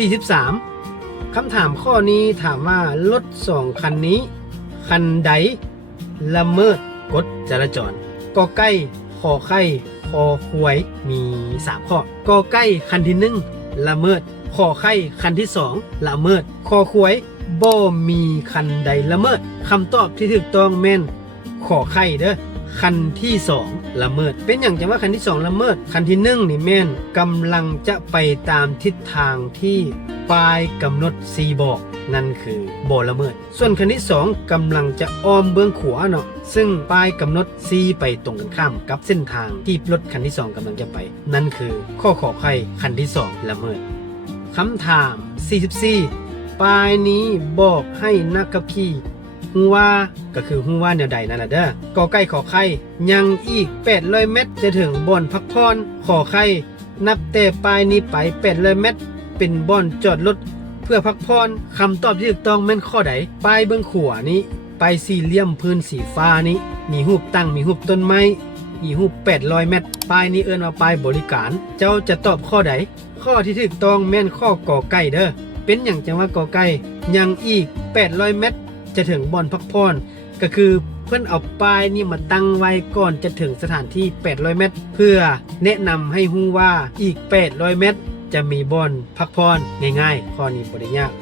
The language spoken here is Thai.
43คำถามข้อนี้ถามว่ารถ2คันนี้คันใดละเมิดกฎจราจรกอไก่ขอไข่คอควายมี3ข้อกอไก่คันที่1ละเมิดขอไข่คันที่2ละเมิดคอควายบ่มีคันใดละเมิดคำตอบที่ถูกต้องแม่นขอไข่เด้อคันที่2ละเมิดเป็นอย่างจะว่าคันที่2ละเมิดคันที่1นี่แม่นกำลังจะไปตามทิศทางที่ป้ายกำหนด4บอกนั่นคือบ่ละเมิดส่วนคันที่2กำลังจะอ้อมเบื้องขวาเนาะซึ่งป้ายกำหนด4ไปตรงกันข้ามกับเส้นทางที่รถคันที่2กำลังจะไปนั่นคือข้อขอไข่คันที่2ละเมิดคำถาม44ป้ายนี้บอกให้นักขับขี่ฮู้ว่าก็คือฮู้ว่าแนวใดนั่นแหละเด้อกอไก่ขอไข่ยังอีก800เมตรจะถึงบ่อนพักผ่อนขอไข่นับแต่ป้ายนี้ไป800เมตรเป็นบ่อนจอดรถเพื่อพักผ่อนคำตอบที่ถูกต้องแม่นข้อใดป้ายเบื้องขวานี้ป้ายสี่เหลี่ยมพื้นสีฟ้านี้มีรูปตั้งมีรูปต้นไม้มีรูป800เมตรป้ายนี้เอิ้นว่าป้ายบริการเจ้าจะตอบข้อใดข้อที่ถูกต้องแม่นข้อกอไก่เด้อเป็นอย่างจังว่ากอไก่ยังอีก800เมตรจะถึงบ่อนพักผ่อนก็คือเพื่อนเอาป้ายนี่มาตั้งไว้ก่อนจะถึงสถานที่800เมตรเพื่อแนะนำให้ฮู้ว่าอีก800เมตรจะมีบ่อนพักผ่อนง่ายๆข้อนี้บ่ได้ยาก